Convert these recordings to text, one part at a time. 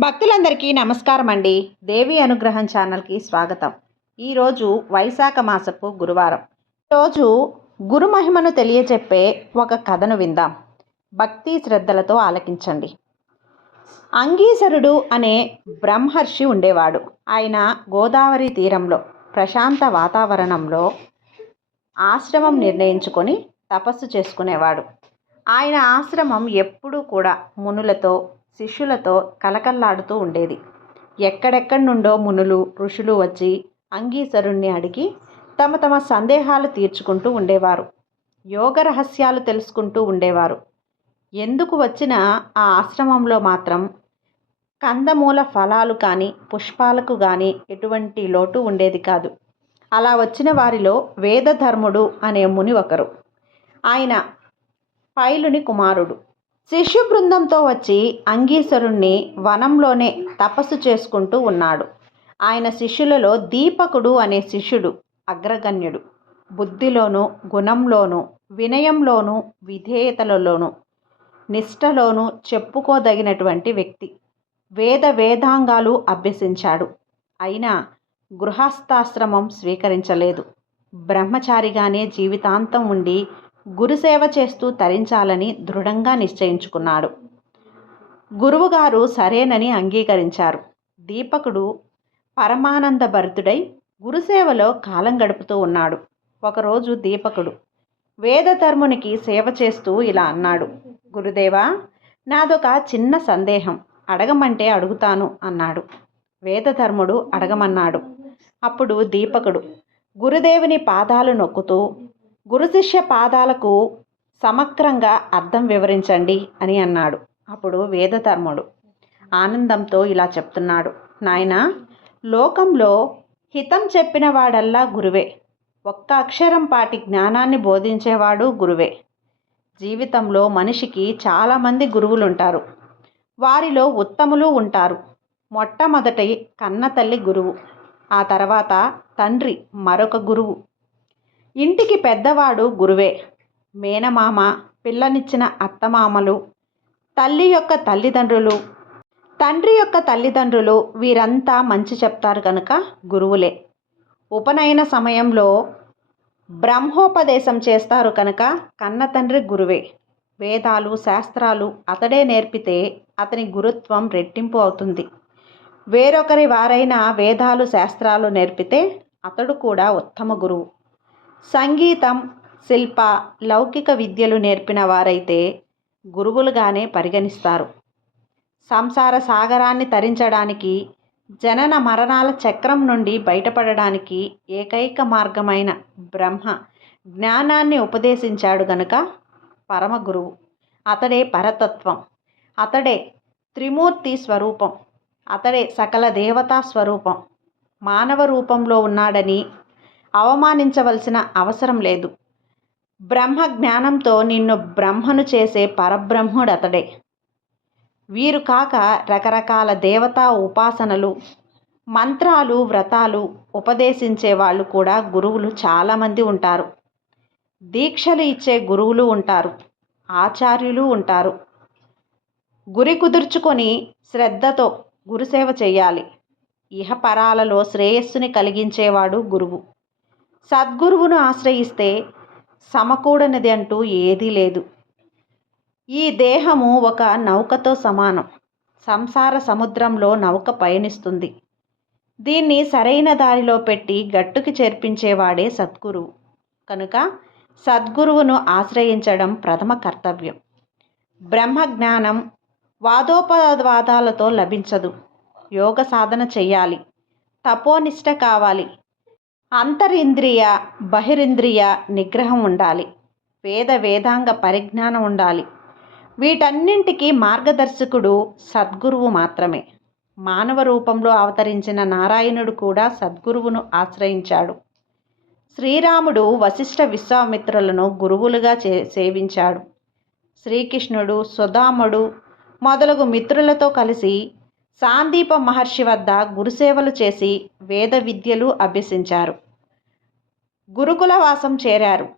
భక్తులందరికీ నమస్కారం అండి దేవి అనుగ్రహం ఛానల్కి స్వాగతం. ఈరోజు వైశాఖ మాసపు గురువారం. రోజు గురు మహిమను తెలియచెప్పే ఒక కథను విందాం. భక్తి శ్రద్ధలతో ఆలకించండి. అంగీసరుడు అనే బ్రహ్మర్షి ఉండేవాడు. ఆయన గోదావరి తీరంలో ప్రశాంత వాతావరణంలో ఆశ్రమం నిర్ణయించుకొని తపస్సు చేసుకునేవాడు. ఆయన ఆశ్రమం ఎప్పుడూ కూడా మునులతో శిష్యులతో కలకల్లాడుతూ ఉండేది. ఎక్కడెక్కడి నుండో మునులు ఋషులు వచ్చి అంగీసరుణ్ణి అడిగి తమ తమ సందేహాలు తీర్చుకుంటూ ఉండేవారు. యోగ రహస్యాలు తెలుసుకుంటూ ఉండేవారు. ఎందుకు వచ్చిన ఆ ఆశ్రమంలో మాత్రం కందమూల ఫలాలు కానీ పుష్పాలకు కానీ ఎటువంటి లోటు ఉండేది కాదు. అలా వచ్చిన వారిలో వేదధర్ముడు అనే ముని ఒకరు. ఆయన పైలుని కుమారుడు. శిష్యు బృందంతో వచ్చి అంగీసరుణ్ణి వనంలోనే తపస్సు చేసుకుంటూ ఉన్నాడు. ఆయన శిష్యులలో దీపకుడు అనే శిష్యుడు అగ్రగణ్యుడు. బుద్ధిలోను గుణంలోను వినయంలోను విధేయతలలోను నిష్టలోను చెప్పుకోదగినటువంటి వ్యక్తి. వేద వేదాంగాలు అభ్యసించాడు. అయినా గృహస్థాశ్రమం స్వీకరించలేదు. బ్రహ్మచారిగానే జీవితాంతం ఉండి గురుసేవ చేస్తూ తరించాలని దృఢంగా నిశ్చయించుకున్నాడు. గురువుగారు సరేనని అంగీకరించారు. దీపకుడు పరమానంద భరితుడై గురుసేవలో కాలం గడుపుతూ ఉన్నాడు. ఒకరోజు దీపకుడు వేదధర్మునికి సేవ చేస్తూ ఇలా అన్నాడు. గురుదేవా నాదొక చిన్న సందేహం అడగమంటే అడుగుతాను అన్నాడు. వేదధర్ముడు అడగమన్నాడు. అప్పుడు దీపకుడు గురుదేవుని పాదాలు నొక్కుతూ గురుశిష్య పాదాలకు సమగ్రంగా అర్థం వివరించండి అని అన్నాడు. అప్పుడు వేదధర్ముడు ఆనందంతో ఇలా చెప్తున్నాడు. నాయన లోకంలో హితం చెప్పిన వాడల్లా గురువే. ఒక్క అక్షరం పాటి జ్ఞానాన్ని బోధించేవాడు గురువే. జీవితంలో మనిషికి చాలామంది గురువులు ఉంటారు వారిలో ఉత్తములు ఉంటారు. మొట్టమొదటి కన్న తల్లి గురువు. ఆ తర్వాత తండ్రి మరొక గురువు. ఇంటికి పెద్దవాడు గురువే. మేనమామ పిల్లనిచ్చిన అత్తమామలు తల్లి యొక్క తల్లిదండ్రులు. తండ్రి యొక్క తల్లిదండ్రులు వీరంతా మంచి చెప్తారు కనుక గురువులే. ఉపనయన సమయంలో బ్రహ్మోపదేశం చేస్తారు కనుక కన్న తండ్రి గురువే. వేదాలు శాస్త్రాలు అతడే నేర్పితే అతని గురుత్వం రెట్టింపు అవుతుంది. వేరొకరి వారైన వేదాలు శాస్త్రాలు నేర్పితే అతడు కూడా ఉత్తమ గురువు. సంగీతం శిల్ప లౌకిక విద్యలు నేర్పిన వారైతే గురువులుగానే పరిగణిస్తారు. సంసార సాగరాన్ని తరించడానికి జనన మరణాల చక్రం నుండి బయటపడడానికి ఏకైక మార్గమైన బ్రహ్మ జ్ఞానాన్ని ఉపదేశించాడు గనుక పరమ గురువు అతడే పరతత్వం. అతడే త్రిమూర్తి స్వరూపం. అతడే సకల దేవతా స్వరూపం. మానవ రూపంలో ఉన్నాడని అవమానించవలసిన అవసరం లేదు. బ్రహ్మ జ్ఞానంతో నిన్ను బ్రహ్మను చేసే పరబ్రహ్ముడు అతడే వీరు కాక రకరకాల దేవతా ఉపాసనలు మంత్రాలు వ్రతాలు ఉపదేశించే వాళ్ళు కూడా గురువులు చాలామంది ఉంటారు. దీక్షలు ఇచ్చే గురువులు ఉంటారు ఆచార్యులు ఉంటారు. గురి కుదుర్చుకొని శ్రద్ధతో గురుసేవ చేయాలి. ఇహపరాలలో శ్రేయస్సుని కలిగించేవాడు గురువు. సద్గురువును ఆశ్రయిస్తే సమకూడనిది అంటూ ఏదీ లేదు. ఈ దేహము ఒక నౌకతో సమానం. సంసార సముద్రంలో నౌక పయనిస్తుంది. దీన్ని సరైన దారిలో పెట్టి గట్టుకి చేర్పించేవాడే సద్గురువు. కనుక సద్గురువును ఆశ్రయించడం ప్రథమ కర్తవ్యం. బ్రహ్మజ్ఞానం వాదోపవాదాలతో లభించదు. యోగ సాధన చేయాలి. తపోనిష్ట కావాలి. అంతరింద్రియ బహిరింద్రియ నిగ్రహం ఉండాలి. వేద వేదాంగ పరిజ్ఞానం ఉండాలి. వీటన్నింటికి మార్గదర్శకుడు సద్గురువు మాత్రమే. మానవ రూపంలో అవతరించిన నారాయణుడు కూడా సద్గురువును ఆశ్రయించాడు. శ్రీరాముడు వశిష్ఠ విశ్వామిత్రులను గురువులుగా చే సేవించాడు. శ్రీకృష్ణుడు సుధాముడు మొదలగు మిత్రులతో కలిసి సాందీప మహర్షి వద్ద గురుసేవలు చేసి వేద విద్యలు అభ్యసించారు. గురుకుల వాసం చేరారు.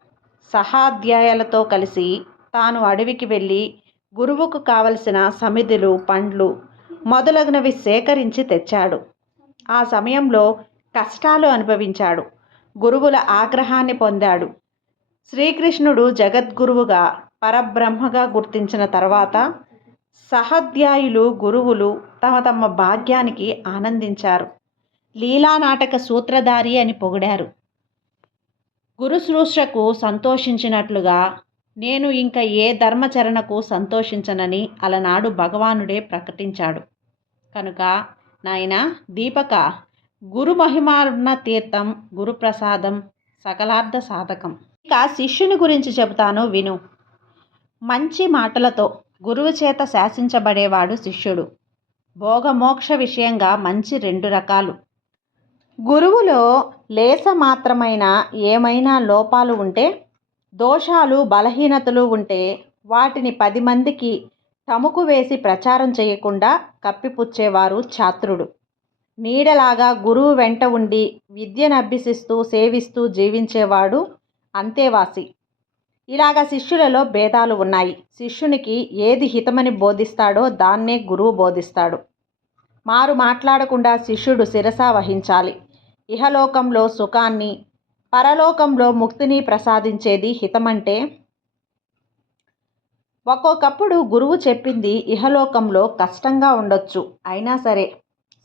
సహాధ్యాయులతో కలిసి తాను అడవికి వెళ్ళి గురువుకు కావలసిన సమిధులు పండ్లు మొదలగునవి సేకరించి తెచ్చాడు. ఆ సమయంలో కష్టాలు అనుభవించాడు. గురువుల ఆగ్రహాన్ని పొందాడు. శ్రీకృష్ణుడు జగద్గురువుగా పరబ్రహ్మగా గుర్తించిన తర్వాత సహాధ్యాయులు గురువులు తమ తమ భాగ్యానికి ఆనందించారు. లీలానాటక సూత్రధారి అని పొగిడారు. గురుశ్రూషకు సంతోషించినట్లుగా నేను ఇంకా ఏ ధర్మచరణకు సంతోషించనని అలనాడు భగవానుడే ప్రకటించాడు. కనుక నాయన దీపక గురు మహిమాన్న తీర్థం గురుప్రసాదం సకలార్థ సాధకం. ఇక శిష్యుని గురించి చెబుతాను విను. మంచి మాటలతో గురువు చేత శాసించబడేవాడు శిష్యుడు. భోగమోక్ష విషయంగా మంచి రెండు రకాలు. గురువులో లేస మాత్రమైన ఏమైనా లోపాలు ఉంటే దోషాలు బలహీనతలు ఉంటే వాటిని పది మందికి తముకు వేసి ప్రచారం చేయకుండా కప్పిపుచ్చేవారు ఛాత్రుడు. నీడలాగా గురువు వెంట ఉండి విద్యను అభ్యసిస్తూ సేవిస్తూ జీవించేవాడు అంతేవాసి. ఇలాగ శిష్యులలో భేదాలు ఉన్నాయి. శిష్యునికి ఏది హితమని బోధిస్తాడో దాన్నే గురువు బోధిస్తాడు. మారు మాట్లాడకుండా శిష్యుడు శిరస వహించాలి. ఇహలోకంలో సుఖాన్ని పరలోకంలో ముక్తిని ప్రసాదించేది హితమంటే ఒక్కొక్కప్పుడు గురువు చెప్పింది ఇహలోకంలో కష్టంగా ఉండొచ్చు. అయినా సరే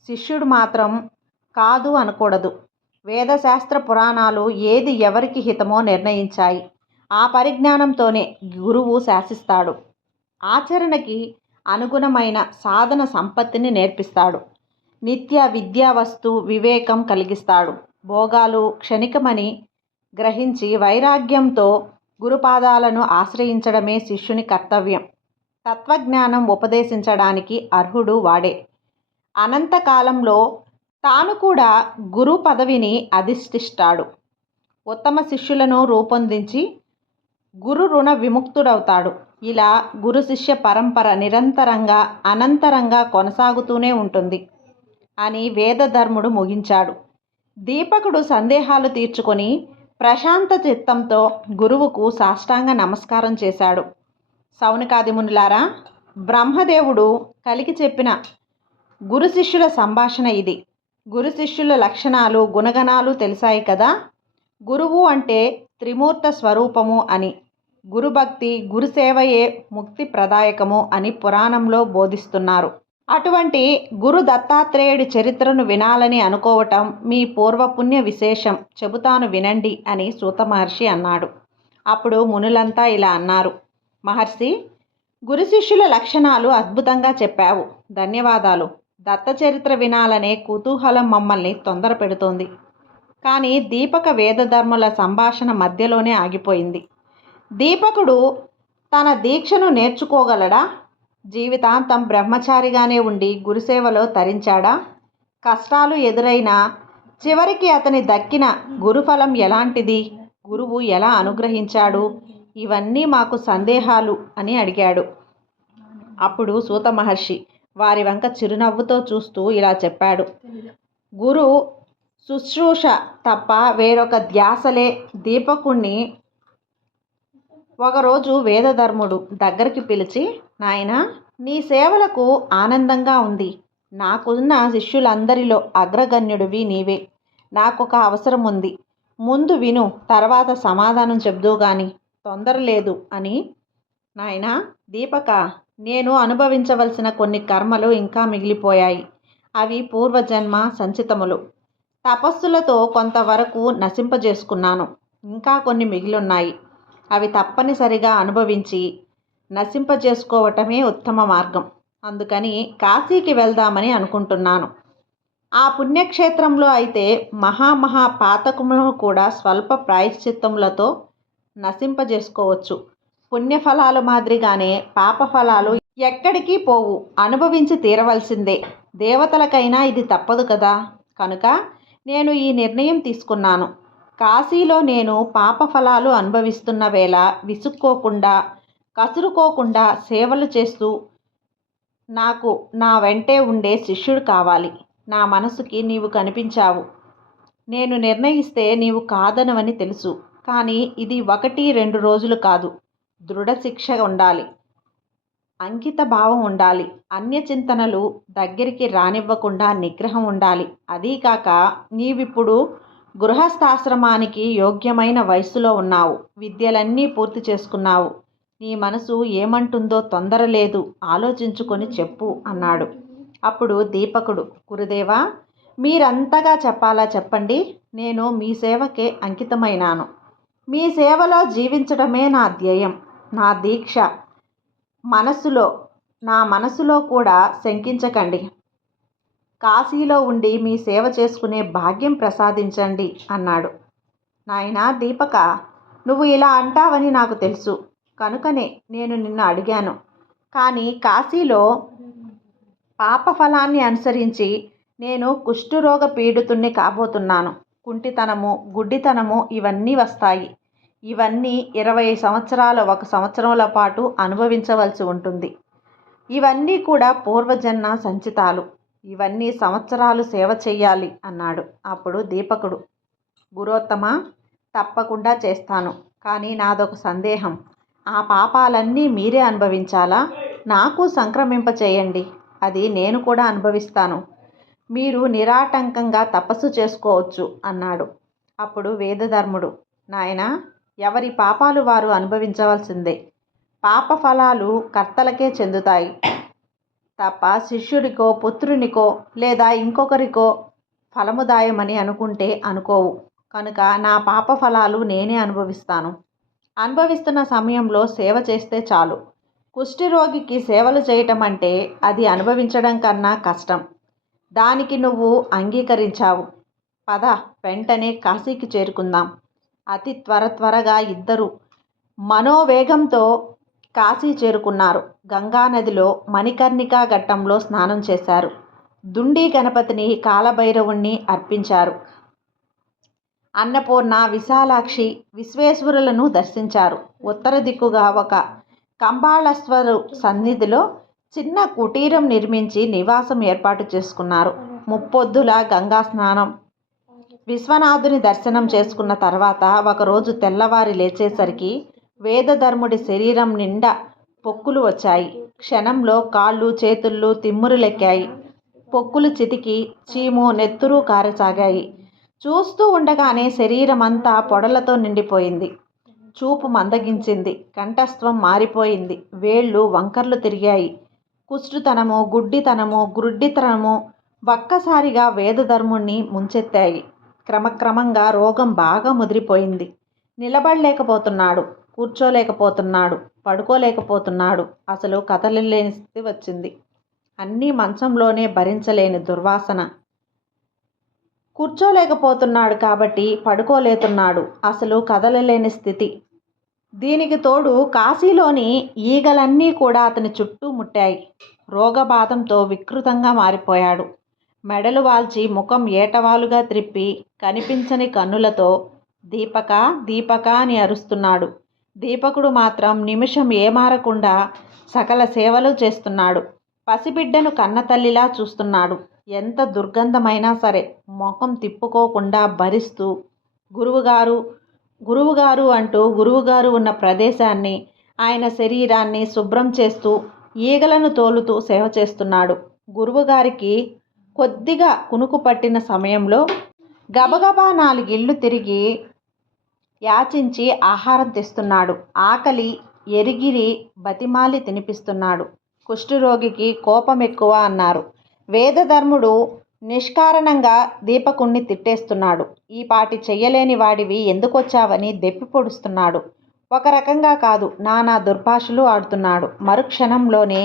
శిష్యుడు మాత్రం కాదు అనకూడదు. వేదశాస్త్ర పురాణాలు ఏది ఎవరికి హితమో నిర్ణయించాయి. ఆ పరిజ్ఞానంతోనే గురువు శాసిస్తాడు. ఆచరణకి అనుగుణమైన సాధన సంపత్తిని నేర్పిస్తాడు. నిత్య విద్యా వస్తు వివేకం కలిగిస్తాడు. భోగాలు క్షణికమని గ్రహించి వైరాగ్యంతో గురుపాదాలను ఆశ్రయించడమే శిష్యుని కర్తవ్యం. తత్వజ్ఞానం ఉపదేశించడానికి అర్హుడు వాడే. అనంతకాలంలో తాను కూడా గురు పదవిని అధిష్ఠిస్తాడు ఉత్తమ శిష్యులను రూపొందించి గురు రుణ విముక్తుడవుతాడు. ఇలా గురు శిష్య పరంపర నిరంతరంగా అనంతరంగా కొనసాగుతూనే ఉంటుంది అని వేదధర్ముడు ముగించాడు. దీపకుడు సందేహాలు తీర్చుకొని ప్రశాంత చిత్తంతో గురువుకు సాష్టాంగ నమస్కారం చేశాడు. సౌనికాదిమునులారా బ్రహ్మదేవుడు కలికి చెప్పిన గురు శిష్యుల సంభాషణ ఇది. గురు శిష్యుల లక్షణాలు గుణగణాలు తెలిసాయి కదా? గురువు అంటే త్రిమూర్త స్వరూపము అని గురుభక్తి గురుసేవయే ముక్తి ప్రదాయకము అని పురాణంలో బోధిస్తున్నారు. అటువంటి గురు దత్తాత్రేయుడి చరిత్రను వినాలని అనుకోవటం మీ పూర్వపుణ్య విశేషం చెబుతాను వినండి అని సూత మహర్షి అన్నాడు. అప్పుడు మునులంతా ఇలా అన్నారు. మహర్షి గురు శిష్యుల లక్షణాలు అద్భుతంగా చెప్పావు. ధన్యవాదాలు. దత్త చరిత్ర వినాలనే కుతూహలం మమ్మల్ని తొందర పెడుతోంది కానీ దీపక వేదధర్ముల సంభాషణ మధ్యలోనే ఆగిపోయింది. దీపకుడు తన దీక్షను నేర్చుకోగలడా? జీవితాంతం బ్రహ్మచారిగానే ఉండి గురుసేవలో తరించాడా? కష్టాలు ఎదురైనా చివరికి అతని దక్కిన గురుఫలం ఎలాంటిది? గురువు ఎలా అనుగ్రహించాడు? ఇవన్నీ మాకు సందేహాలు అని అడిగాడు. అప్పుడు సూత మహర్షి వారి వంక చిరునవ్వుతో చూస్తూ ఇలా చెప్పాడు. గురు శుశ్రూష తప్ప వేరొక ధ్యాసలే దీపకుణ్ణి ఒకరోజు వేదధర్ముడు దగ్గరికి పిలిచి నాయన నీ సేవలకు ఆనందంగా ఉంది. నాకున్న శిష్యులందరిలో అగ్రగణ్యుడివి నీవే. నాకొక అవసరం ఉంది ముందు విను తర్వాత సమాధానం చెబుదూ గాని తొందర లేదు అని. నాయన దీపక నేను అనుభవించవలసిన కొన్ని కర్మలు ఇంకా మిగిలిపోయాయి. అవి పూర్వజన్మ సంచితములు. తపస్సులతో కొంతవరకు నశింపజేసుకున్నాను. ఇంకా కొన్ని మిగిలున్నాయి. అవి తప్పనిసరిగా అనుభవించి నశింపజేసుకోవటమే ఉత్తమ మార్గం. అందుకని కాశీకి వెళ్దామని అనుకుంటున్నాను. ఆ పుణ్యక్షేత్రంలో అయితే మహామహా పాతకములను కూడా స్వల్ప ప్రాయశ్చిత్తములతో నశింపజేసుకోవచ్చు. పుణ్యఫలాలు మాదిరిగానే పాపఫలాలు ఎక్కడికి పోవు. అనుభవించి తీరవలసిందే. దేవతలకైనా ఇది తప్పదు కదా. కనుక నేను ఈ నిర్ణయం తీసుకున్నాను. కాశీలో నేను పాప ఫలాలు అనుభవిస్తున్న వేళ విసుక్కోకుండా కసురుకోకుండా సేవలు చేస్తూ నాకు నా వెంటే ఉండే శిష్యుడు కావాలి. నా మనసుకి నీవు కనిపించావు. నేను నిర్ణయిస్తే నీవు కాదనవని తెలుసు. కానీ ఇది ఒకటి రెండు రోజులు కాదు. దృఢ శిక్ష ఉండాలి. అంకిత భావం ఉండాలి. అన్య చింతనలు దగ్గరికి రానివ్వకుండా నిగ్రహం ఉండాలి. అదీ కాక నీవిప్పుడు గృహస్థాశ్రమానికి యోగ్యమైన వయస్సులో ఉన్నావు. విద్యలన్నీ పూర్తి చేసుకున్నావు. నీ మనసు ఏమంటుందో తొందర లేదు. ఆలోచించుకొని చెప్పు అన్నాడు. అప్పుడు దీపకుడు గురుదేవా మీరంతగా చెప్పాలా చెప్పండి. నేను మీ సేవకే అంకితమైనాను. మీ సేవలో జీవించడమే నా ధ్యేయం. నా దీక్ష మనసులో నా మనసులో కూడా శంకించకండి. కాశీలో ఉండి మీ సేవ చేసుకునే భాగ్యం ప్రసాదించండి అన్నాడు. నాయనా దీపక నువ్వు ఇలా అంటావని నాకు తెలుసు. కనుకనే నేను నిన్ను అడిగాను. కానీ కాశీలో పాప ఫలాన్ని అనుసరించి నేను కుష్ఠరోగ పీడితుణ్ణి కాబోతున్నాను. కుంటితనము గుడ్డితనము ఇవన్నీ వస్తాయి. ఇవన్నీ ఇరవై సంవత్సరాల ఒక సంవత్సరంల పాటు అనుభవించవలసి ఉంటుంది. ఇవన్నీ కూడా పూర్వజన్మ సంచితాలు. ఇవన్నీ సంవత్సరాలు సేవ చేయాలి అన్నాడు అప్పుడు దీపకుడు. గురోత్తమ తప్పకుండా చేస్తాను కానీ నాదొక సందేహం. ఆ పాపాలన్నీ మీరే అనుభవించాలా? నాకు సంక్రమింప చేయండి. అది నేను కూడా అనుభవిస్తాను. మీరు నిరాటంకంగా తపస్సు చేసుకోవచ్చు అన్నాడు. అప్పుడు వేదధర్ముడు నాయన ఎవరి పాపాలు వారు అనుభవించవలసిందే. పాప ఫలాలు కర్తలకే చెందుతాయి. తప్ప శిష్యుడికో పుత్రునికో లేదా ఇంకొకరికో ఫలముదాయమని అనుకుంటే అనుకోవు. కనుక నా పాప ఫలాలు నేనే అనుభవిస్తాను. అనుభవిస్తున్న సమయంలో సేవ చేస్తే చాలు. కుష్ఠిరోగికి సేవలు చేయటం అంటే అది అనుభవించడం కన్నా కష్టం. దానికి నువ్వు అంగీకరించావు. పద వెంటనే కాశీకి చేరుకుందాం. అతి త్వర త్వరగా ఇద్దరు మనోవేగంతో కాశీ చేరుకున్నారు. గంగానదిలో మణికర్ణికా ఘట్టంలో స్నానం చేశారు. దుండి గణపతిని కాలభైరవుణ్ణి అర్పించారు. అన్నపూర్ణ విశాలాక్షి విశ్వేశ్వరులను దర్శించారు. ఉత్తర దిక్కుగా ఒక కంబాళస్వరు సన్నిధిలో చిన్న కుటీరం నిర్మించి నివాసం ఏర్పాటు చేసుకున్నారు. ముప్పొద్దుల గంగా స్నానం విశ్వనాథుని దర్శనం చేసుకున్న తర్వాత ఒకరోజు తెల్లవారి లేచేసరికి వేదధర్ముడి శరీరం నిండా పొక్కులు వచ్చాయి. క్షణంలో కాళ్ళు చేతుళ్ళు తిమ్మురులెక్కాయి. పొక్కులు చితికి చీము నెత్తురు కారసాగాయి. చూస్తూ ఉండగానే శరీరం అంతా పొడలతో నిండిపోయింది. చూపు మందగించింది. కంఠస్త్వం మారిపోయింది. వేళ్ళు వంకర్లు తిరిగాయి. కుష్టుతనము గుడ్డితనము గ్రుడ్డితనము ఒక్కసారిగా వేదధర్ముణ్ణి ముంచెత్తాయి. క్రమక్రమంగా రోగం బాగా ముదిరిపోయింది. నిలబడలేకపోతున్నాడు కూర్చోలేకపోతున్నాడు పడుకోలేకపోతున్నాడు. అసలు కదలలేని స్థితి వచ్చింది. అన్నీ మంచంలోనే భరించలేని దుర్వాసన. కూర్చోలేకపోతున్నాడు కాబట్టి పడుకోలేతున్నాడు. అసలు కదలలేని స్థితి. దీనికి తోడు కాశీలోని ఈగలన్నీ కూడా అతని చుట్టూ ముట్టాయి. రోగబాధంతో వికృతంగా మారిపోయాడు. మెడలు వాల్చి ముఖం ఏటవాలుగా త్రిప్పి కనిపించని కన్నులతో దీపక దీపక అని అరుస్తున్నాడు. దీపకుడు మాత్రం నిమిషం ఏమారకుండా సకల సేవలు చేస్తున్నాడు. పసిబిడ్డను కన్నతల్లిలా చూస్తున్నాడు. ఎంత దుర్గంధమైనా సరే ముఖం తిప్పుకోకుండా భరిస్తూ గురువుగారు గురువుగారు అంటూ గురువుగారు ఉన్న ప్రదేశాన్ని ఆయన శరీరాన్ని శుభ్రం చేస్తూ ఈగలను తోలుతూ సేవ చేస్తున్నాడు. గురువుగారికి కొద్దిగా కునుకు పట్టిన సమయంలో గబగబా నాలుగిళ్ళు తిరిగి యాచించి ఆహారం తెస్తున్నాడు. ఆకలి ఎరిగిరి బతిమాలి తినిపిస్తున్నాడు. కుష్ఠరోగికి కోపం ఎక్కువ అన్నారు. వేదధర్ముడు నిష్కారణంగా దీపకుణ్ణి తిట్టేస్తున్నాడు. ఈ పాటి చెయ్యలేని వాడివి ఎందుకొచ్చావని దెప్పి పొడుస్తున్నాడు. ఒక రకంగా కాదు నానా దుర్భాషలు ఆడుతున్నాడు. మరుక్షణంలోనే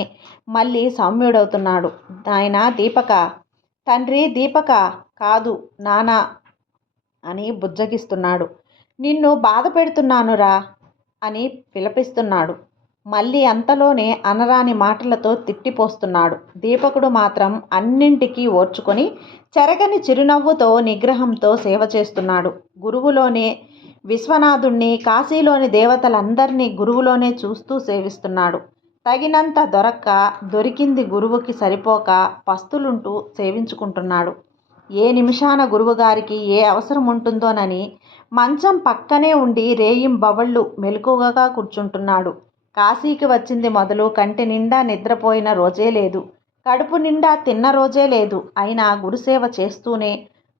మళ్ళీ సౌమ్యుడవుతున్నాడు. ఆయన దీపక తండ్రి దీపక కాదు నానా అని బుజ్జగిస్తున్నాడు. నిన్ను బాధ పెడుతున్నానురా అని పిలపిస్తున్నాడు. మళ్ళీ అంతలోనే అనరాని మాటలతో తిట్టిపోస్తున్నాడు. దీపకుడు మాత్రం అన్నింటికీ ఓర్చుకొని చెరగని చిరునవ్వుతో నిగ్రహంతో సేవ చేస్తున్నాడు. గురువులోనే విశ్వనాథుణ్ణి కాశీలోని దేవతలందరినీ గురువులోనే చూస్తూ సేవిస్తున్నాడు. తగినంత దొరక్క దొరికింది గురువుకి సరిపోక పస్తులుంటూ సేవించుకుంటున్నాడు. ఏ నిమిషాన గురువుగారికి ఏ అవసరం ఉంటుందోనని మంచం పక్కనే ఉండి రేయింబవళ్ళు మెలకువగా కూర్చుంటున్నాడు. కాశీకి వచ్చింది మొదలు కంటి నిండా నిద్రపోయిన రోజే లేదు. కడుపు నిండా తిన్న రోజే లేదు. అయినా గురుసేవ చేస్తూనే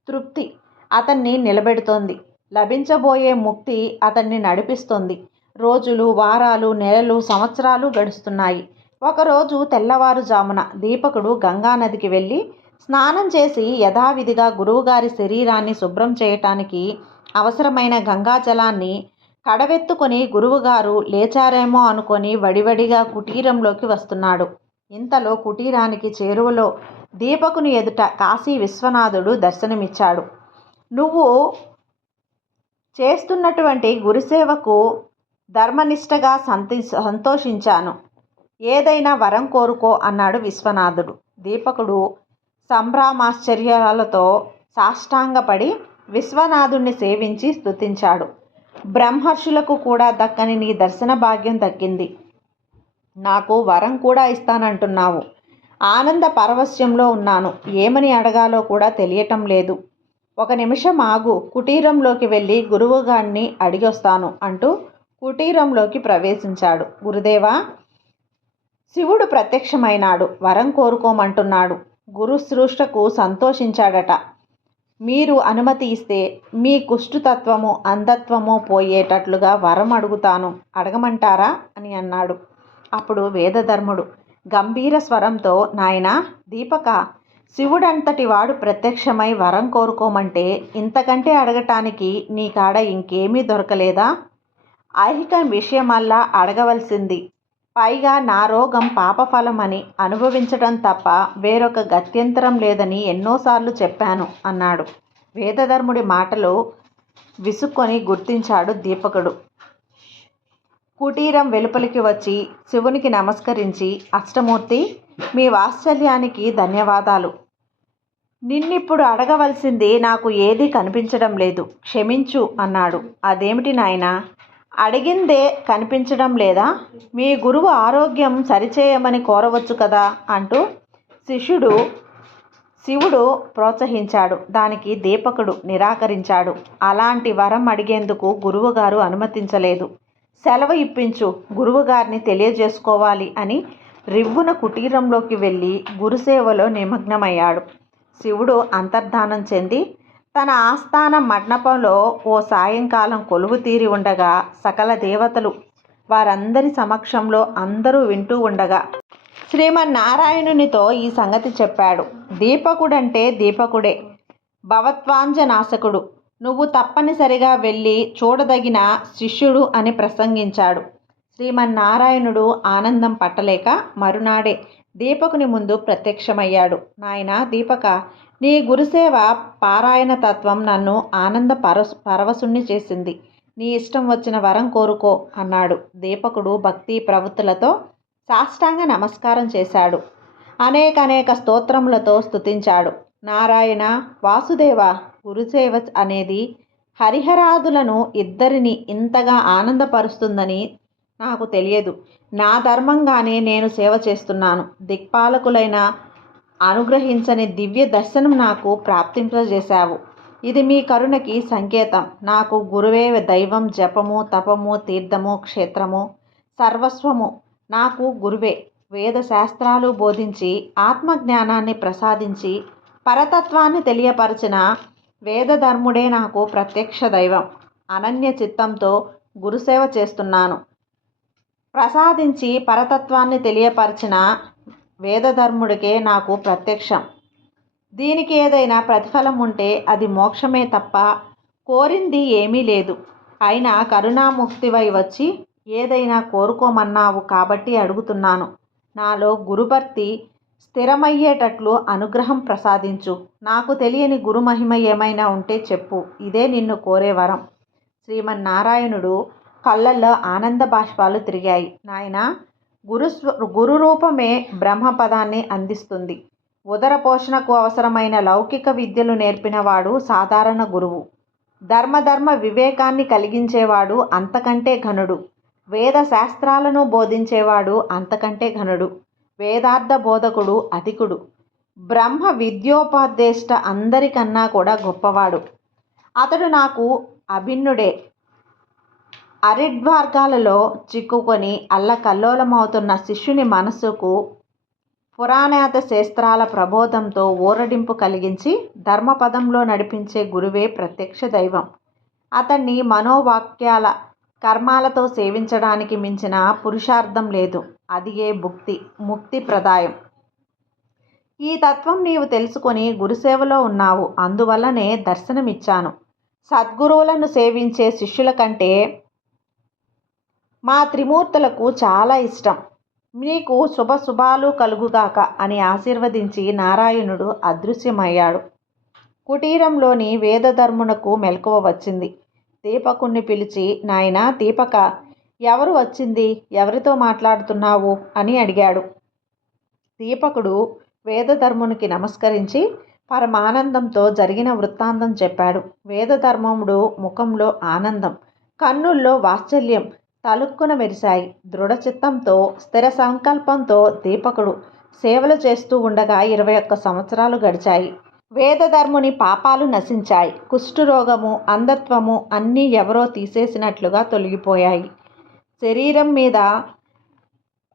తృప్తి అతన్ని నిలబెడుతోంది. లభించబోయే ముక్తి అతన్ని నడిపిస్తోంది. రోజులు వారాలు నెలలు సంవత్సరాలు గడుస్తున్నాయి. ఒకరోజు తెల్లవారుజామున దీపకుడు గంగానదికి వెళ్ళి స్నానం చేసి యథావిధిగా గురువుగారి శరీరాన్ని శుభ్రం చేయటానికి అవసరమైన గంగాజలాన్ని కడవెత్తుకొని గురువుగారు లేచారేమో అనుకొని వడివడిగా కుటీరంలోకి వస్తున్నాడు. ఇంతలో కుటీరానికి చేరువలో దీపకుని ఎదుట కాశీ విశ్వనాథుడు దర్శనమిచ్చాడు. నువ్వు చేస్తున్నటువంటి గురుసేవకు ధర్మనిష్టగా సంతి సంతోషించాను. ఏదైనా వరం కోరుకో అన్నాడు విశ్వనాథుడు. దీపకుడు సంభ్రమాశ్చర్యాలతో సాష్టాంగపడి విశ్వనాథుణ్ణి సేవించి స్తుతించాడు. బ్రహ్మర్షులకు కూడా దక్కని నీ దర్శన భాగ్యం దక్కింది. నాకు వరం కూడా ఇస్తానంటున్నావు. ఆనంద పరవశ్యంలో ఉన్నాను. ఏమని అడగాలో కూడా తెలియటం లేదు. ఒక నిమిషం ఆగు. కుటీరంలోకి వెళ్ళి గురువుగారిని అడిగొస్తాను అంటూ కుటీరంలోకి ప్రవేశించాడు. గురుదేవా శివుడు ప్రత్యక్షమైనాడు వరం కోరుకోమంటున్నాడు. గురుసృష్టకు సంతోషించాడట. మీరు అనుమతి ఇస్తే మీ కుష్ఠుతత్వము అంధత్వము పోయేటట్లుగా వరం అడుగుతాను. అడగమంటారా? అని అన్నాడు. అప్పుడు వేదధర్ముడు గంభీర స్వరంతో నాయన దీపక శివుడంతటి వాడు ప్రత్యక్షమై వరం కోరుకోమంటే ఇంతకంటే అడగటానికి నీ కాడ ఇంకేమీ దొరకలేదా? ఐహిక విషయమల్లా అడగవలసింది. పైగా నా రోగం పాపఫలమని అనుభవించడం తప్ప వేరొక గత్యంతరం లేదని ఎన్నోసార్లు చెప్పాను అన్నాడు. వేదధర్ముడి మాటలు విసుక్కొని గుర్తించాడు దీపకుడు. కుటీరం వెలుపలికి వచ్చి శివునికి నమస్కరించి అష్టమూర్తి మీ వాత్సల్యానికి ధన్యవాదాలు. నిన్నిప్పుడు అడగవలసింది నాకు ఏదీ కనిపించడం లేదు. క్షమించు అన్నాడు. అదేమిటి నాయనా? అడిగిందే కనిపించడం లేదా? మీ గురువు ఆరోగ్యం సరిచేయమని కోరవచ్చు కదా? అంటూ శిష్యుడు శివుడు ప్రోత్సహించాడు. దానికి దీపకుడు నిరాకరించాడు. అలాంటి వరం అడిగేందుకు గురువుగారు అనుమతించలేదు. సెలవు ఇప్పించు గురువుగారిని తెలియజేసుకోవాలి అని రివ్వున కుటీరంలోకి వెళ్ళి గురుసేవలో నిమగ్నమయ్యాడు. శివుడు అంతర్ధానం చెంది తన ఆస్థాన మండపంలో ఓ సాయంకాలం కొలువు తీరి ఉండగా సకల దేవతలు వారందరి సమక్షంలో అందరూ వింటూ ఉండగా శ్రీమన్నారాయణునితో ఈ సంగతి చెప్పాడు. దీపకుడంటే దీపకుడే భవత్వాంజనాశకుడు నువ్వు తప్పనిసరిగా వెళ్ళి చూడదగిన శిష్యుడు అని ప్రసంగించాడు. శ్రీమన్నారాయణుడు ఆనందం పట్టలేక మరునాడే దీపకుని ముందు ప్రత్యక్షమయ్యాడు. నాయన దీపక నీ గురుసేవ పారాయణ తత్వం నన్ను ఆనంద పరస్ పరవశుణ్ణి చేసింది. నీ ఇష్టం వచ్చిన వరం కోరుకో అన్నాడు. దీపకుడు భక్తి ప్రవృత్తులతో సాష్టాంగ నమస్కారం చేశాడు. అనేక అనేక స్తోత్రములతో స్తుతించాడు. నారాయణ వాసుదేవ గురుసేవ అనేది హరిహరాదులను ఇద్దరిని ఇంతగా ఆనందపరుస్తుందని నాకు తెలియదు. నా ధర్మంగానే నేను సేవ చేస్తున్నాను. దిక్పాలకులైన అనుగ్రహించని దివ్య దర్శనం నాకు ప్రాప్తింపజేశావు. ఇది మీ కరుణకి సంకేతం. నాకు గురువే దైవం జపము తపము తీర్థము క్షేత్రము సర్వస్వము. నాకు గురువే. వేద శాస్త్రాలు బోధించి ఆత్మజ్ఞానాన్ని ప్రసాదించి పరతత్వాన్ని తెలియపరిచిన వేదధర్ముడే నాకు ప్రత్యక్ష దైవం. అనన్య చిత్తంతో గురుసేవ చేస్తున్నాను. ప్రసాదించి పరతత్వాన్ని తెలియపరిచిన వేదధర్ముడికే నాకు ప్రత్యక్షం. దీనికి ఏదైనా ప్రతిఫలం ఉంటే అది మోక్షమే తప్ప కోరింది ఏమీ లేదు. అయినా కరుణాముక్తివై వచ్చి ఏదైనా కోరుకోమన్నావు కాబట్టి అడుగుతున్నాను. నాలో గురుభర్తి స్థిరమయ్యేటట్లు అనుగ్రహం ప్రసాదించు. నాకు తెలియని గురుమహిమ ఏమైనా ఉంటే చెప్పు. ఇదే నిన్ను కోరే వరం. శ్రీమన్నారాయణుడు కళ్ళల్లో ఆనంద బాష్పాలు తిరిగాయి. నాయన గురుస్వ గురు రూపమే బ్రహ్మపదాన్ని అందిస్తుంది. ఉదర పోషణకు అవసరమైన లౌకిక విద్యలు నేర్పినవాడు సాధారణ గురువు. ధర్మధర్మ వివేకాన్ని కలిగించేవాడు అంతకంటే ఘనుడు. వేద శాస్త్రాలను బోధించేవాడు అంతకంటే ఘనుడు. వేదార్థ బోధకుడు అధికుడు. బ్రహ్మ విద్యోపాదేష్ట అందరికన్నా కూడా గొప్పవాడు. అతడు నాకు అభిన్నుడే. అరిడ్వార్గాలలో చిక్కుకొని అల్లకల్లోలమవుతున్న శిష్యుని మనస్సుకు పురాణాత శాస్త్రాల ప్రబోధంతో ఊరడింపు కలిగించి ధర్మపదంలో నడిపించే గురువే ప్రత్యక్ష దైవం. అతన్ని మనోవాక్యాల కర్మాలతో సేవించడానికి మించిన పురుషార్థం లేదు. అది ఏ భుక్తి ముక్తి ప్రదాయం. ఈ తత్వం నీవు తెలుసుకొని గురుసేవలో ఉన్నావు. అందువల్లనే దర్శనమిచ్చాను. సద్గురువులను సేవించే శిష్యుల కంటే మా త్రిమూర్తులకు చాలా ఇష్టం. నీకు శుభ శుభాలు కలుగుగాక అని ఆశీర్వదించి నారాయణుడు అదృశ్యమయ్యాడు. కుటీరంలోని వేదధర్మునకు మెలకువ వచ్చింది. దీపకుణ్ణి పిలిచి నాయన దీపక ఎవరు వచ్చింది? ఎవరితో మాట్లాడుతున్నావు? అని అడిగాడు. దీపకుడు వేదధర్మునికి నమస్కరించి పరమానందంతో జరిగిన వృత్తాంతం చెప్పాడు. వేదధర్మముడు ముఖంలో ఆనందం కన్నుల్లో వాత్సల్యం తలుక్కున మెరిశాయి. దృఢచిత్తంతో స్థిర సంకల్పంతో దీపకుడు సేవలు చేస్తూ ఉండగా ఇరవై ఒక్క సంవత్సరాలు గడిచాయి. వేదధర్ముని పాపాలు నశించాయి. కుష్ఠరోగము అంధత్వము అన్నీ ఎవరో తీసేసినట్లుగా తొలగిపోయాయి. శరీరం మీద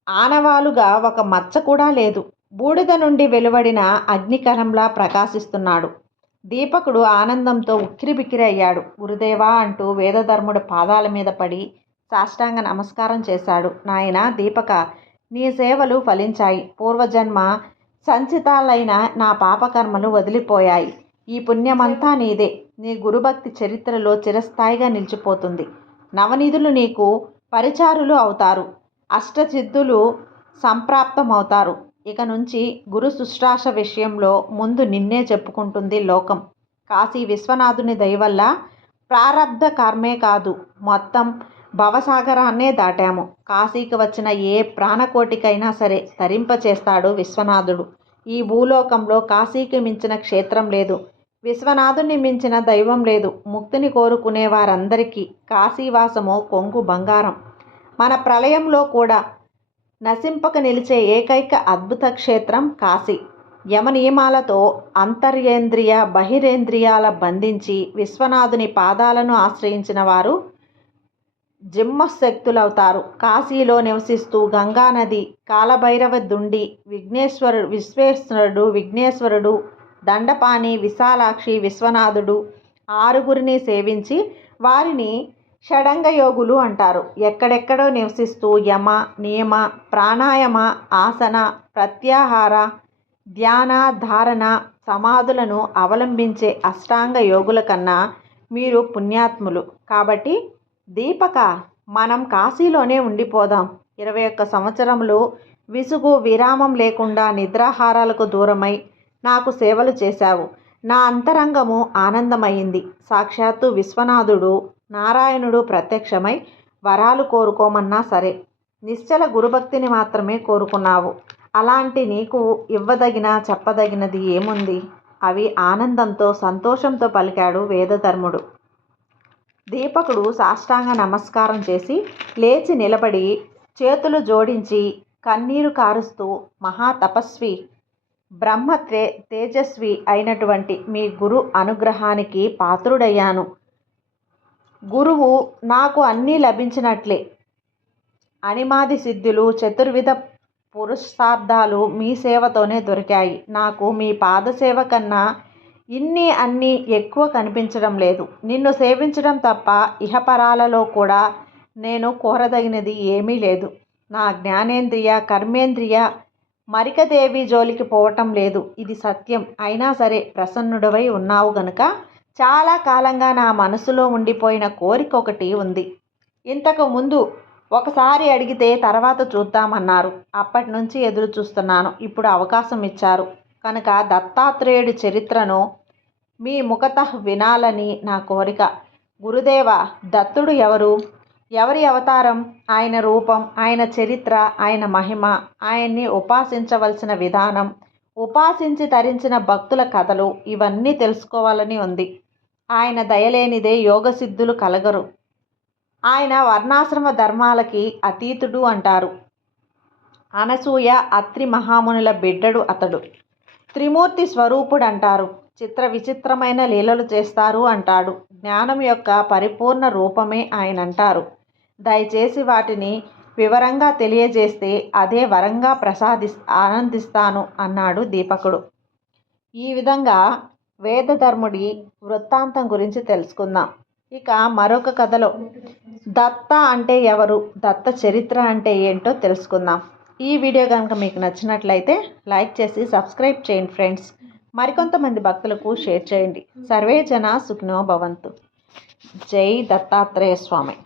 ఆనవాలుగా ఒక మచ్చ కూడా లేదు. బూడిద నుండి వెలువడిన అగ్నికరంలా ప్రకాశిస్తున్నాడు. దీపకుడు ఆనందంతో ఉక్కిరిబిక్కిరి అయ్యాడు. గురుదేవా అంటూ వేదధర్ముడు పాదాల మీద పడి సాష్టాంగ నమస్కారం చేశాడు. నాయన దీపక నీ సేవలు ఫలించాయి. పూర్వజన్మ సంచితాలైన నా పాపకర్మలు వదిలిపోయాయి. ఈ పుణ్యమంతా నీదే. నీ గురుభక్తి చరిత్రలో చిరస్థాయిగా నిలిచిపోతుంది. నవనిధులు నీకు పరిచారులు అవుతారు. అష్టసిద్ధులు సంప్రాప్తమవుతారు. ఇక నుంచి గురు శుశ్రాష విషయంలో ముందు నిన్నే చెప్పుకుంటుంది లోకం. కాశీ విశ్వనాథుని దయవల్ల ప్రారంధ కర్మే కాదు. మొత్తం భవసాగరాన్నే దాటాము. కాశీకి వచ్చిన ఏ ప్రాణకోటికైనా సరే తరింపచేస్తాడు విశ్వనాథుడు. ఈ భూలోకంలో కాశీకి మించిన క్షేత్రం లేదు. విశ్వనాథుని మించిన దైవం లేదు. ముక్తిని కోరుకునే వారందరికీ కాశీవాసము కొంగు బంగారం. మన ప్రళయంలో కూడా నశింపక నిలిచే ఏకైక అద్భుత క్షేత్రం కాశీ. యమనియమాలతో అంతర్యేంద్రియ బహిరేంద్రియాల బంధించి విశ్వనాథుని పాదాలను ఆశ్రయించిన వారు జిమ్మశక్తులవుతారు కాశీలో నివసిస్తూ గంగానది కాలభైరవ దుండి విఘ్నేశ్వరుడు విశ్వేశ్వరుడు విఘ్నేశ్వరుడు దండపాణి విశాలాక్షి విశ్వనాథుడు ఆరుగురిని సేవించి వారిని షడంగ యోగులు అంటారు. ఎక్కడెక్కడో నివసిస్తూ యమ నియమ ప్రాణాయామ ఆసన ప్రత్యాహార ధ్యాన ధారణ సమాధులను అవలంబించే అష్టాంగ యోగుల కన్నా మీరు పుణ్యాత్ములు. కాబట్టి దీపక మనం కాశీలోనే ఉండిపోదాం. ఇరవై ఒక్క సంవత్సరములు విసుగు విరామం లేకుండా నిద్రాహారాలకు దూరమై నాకు సేవలు చేశావు. నా అంతరంగము ఆనందమైంది సాక్షాత్తు విశ్వనాథుడు నారాయణుడు ప్రత్యక్షమై వరాలు కోరుకోమన్నా సరే నిశ్చల గురుభక్తిని మాత్రమే కోరుకున్నావు. అలాంటి నీకు ఇవ్వదగిన చెప్పదగినది ఏముంది? అవి ఆనందంతో సంతోషంతో పలికాడు వేదధర్ముడు. దీపకుడు సాష్టాంగ నమస్కారం చేసి లేచి నిలబడి చేతులు జోడించి కన్నీరు కారుస్తూ మహాతపస్వి బ్రహ్మ తే తేజస్వి అయినటువంటి మీ గురు అనుగ్రహానికి పాత్రుడయ్యాను. గురువు నాకు అన్నీ లభించినట్లే. అనిమాది సిద్ధులు చతుర్విధ పురుషార్థాలు మీ సేవతోనే దొరికాయి. నాకు మీ పాదసేవ కన్నా ఇన్ని అన్నీ ఎక్కువ కనిపించడం లేదు. నిన్ను సేవించడం తప్ప ఇహపరాలలో కూడా నేను కోరదగినది ఏమీ లేదు. నా జ్ఞానేంద్రియ కర్మేంద్రియ మరికదేవి జోలికి పోవటం లేదు. ఇది సత్యం. అయినా సరే ప్రసన్నుడవై ఉన్నావు గనుక చాలా కాలంగా నా మనసులో ఉండిపోయిన కోరిక ఒకటి ఉంది. ఇంతకు ముందు ఒకసారి అడిగితే తర్వాత చూద్దామన్నారు. అప్పటి నుంచి ఎదురు చూస్తున్నాను ఇప్పుడు అవకాశం ఇచ్చారు. కనుక దత్తాత్రేయుడి చరిత్రను మీ ముఖత వినాలని నా కోరిక. గురుదేవ దత్తుడు ఎవరు? ఎవరి అవతారం? ఆయన రూపం ఆయన చరిత్ర ఆయన మహిమ ఆయన్ని ఉపాసించవలసిన విధానం ఉపాసించి తరించిన భక్తుల కథలు ఇవన్నీ తెలుసుకోవాలని ఉంది. ఆయన దయలేనిదే యోగసిద్ధులు కలగరు. ఆయన వర్ణాశ్రమ ధర్మాలకి అతీతుడు అంటారు. అనసూయ అత్రి మహామునుల బిడ్డడు అతడు. త్రిమూర్తి స్వరూపుడు అంటారు చిత్ర విచిత్రమైన లీలలు చేస్తారు అంటాడు. జ్ఞానం యొక్క పరిపూర్ణ రూపమే ఆయన అంటారు దయచేసి వాటిని వివరంగా తెలియజేస్తే అదే వరంగా ప్రసాది ఆనందిస్తాను అన్నాడు దీపకుడు. ఈ విధంగా వేదధర్ముడి వృత్తాంతం గురించి తెలుసుకుందాం. ఇక మరొక కథలో దత్త అంటే ఎవరు దత్త చరిత్ర అంటే ఏంటో తెలుసుకుందాం. ఈ వీడియో కనుక మీకు నచ్చినట్లయితే లైక్ చేసి సబ్స్క్రైబ్ చేయండి ఫ్రెండ్స్. మరికొంతమంది భక్తులకు షేర్ చేయండి. సర్వే జన సుఖినో భవంతు. జై దత్తాత్రేయ స్వామి.